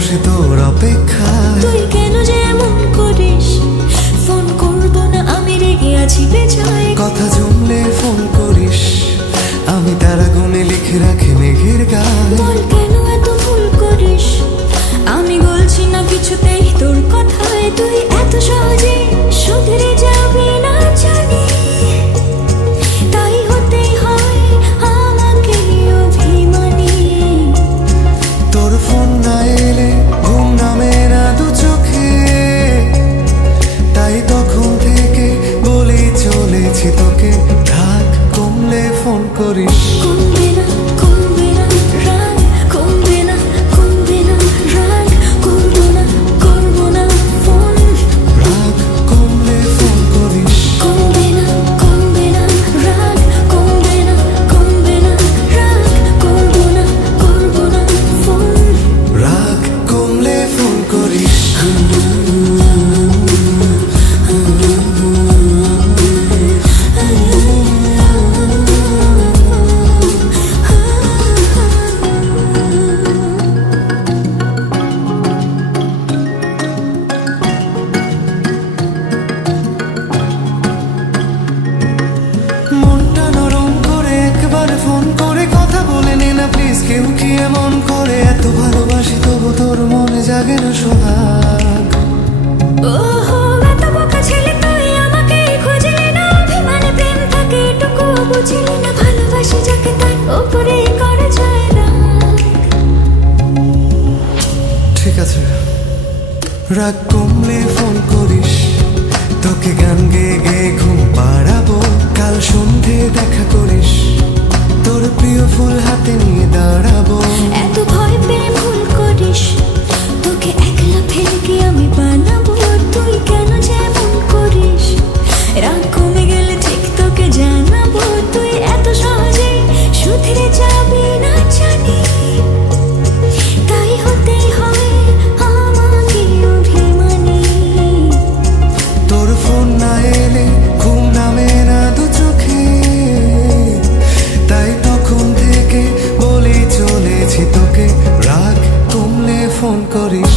বসে তোর অপেক্ষায়। তুই কেন যে এমন করিস? ফোন করবো না আমি, রেগে আছি বেজায়। কথা জমলে ফোন করিস, আমি তারা গুনে লিখে রাখি মেঘের গায়ে। বল কেন এত ভুল করিস? আমি বলছি না কিছুতেই তোর কথায়। তুই এত সহজে শুধরে যাবি না জানি, তাই হতেই হয় আমাকে অভিমানী। তোর ফোন না এলে ঘুম নামে না দু চোখে, তাই তখন থেকে বলেই চলেছি তোকে, রাগ কমলে ফোন করিস। কমবে না, কমবে না রাগ, কমবে না, কমবে না রাগ, করবো না, করবো না ফোন। রাগ কমলে ফোন করিস। কমবে না, কমবে না রাগ, কমবে না, কমবে না রাগ, করবো না, করবো না ফোন। রাগ কমলে ফোন করিস। মনটা নরম করে একবার ফোন করে কথা বলে নে না প্লিজ। কেউ কি এমন করে? এত ভালোবাসি তবু তোর মনে জাগে না সোহাগ। ওহো, এত বোকা ছেলে তুই, আমাকে খুঁজলি না। অভিমানে প্রেম থাকে এটুকু বুঝলি না। ভালোবাসি যাকে তার উপরে করা যায় না। ঠিক আছে, রাগ কমলে ফোন করিস। তোকে গান গেয়ে গেয়ে ঘুম পাড়াবো। কাল সন্ধে দেখা করিস, তোর প্রিয় ফুল হাতে নিয়ে দাঁড়াবো। এত ভয় পেয়ে ভুল করিস, তোকে একলা ফেলে কি আমি বানাবো? তুই কেন যে এমন করিস? রাগ কমে গেলে ঠিক তোকে জানাবো। তুই এত সহজে শুধরে যাবি না জানি, তাই হতেই হয় আমাকে অভিমানী। তোর ফোন না এলে ঘুম নামে না দু চোখে, তাই তখন থেকে বলেই চলেছি তোকে, রাগ কমলে ফোন করিস।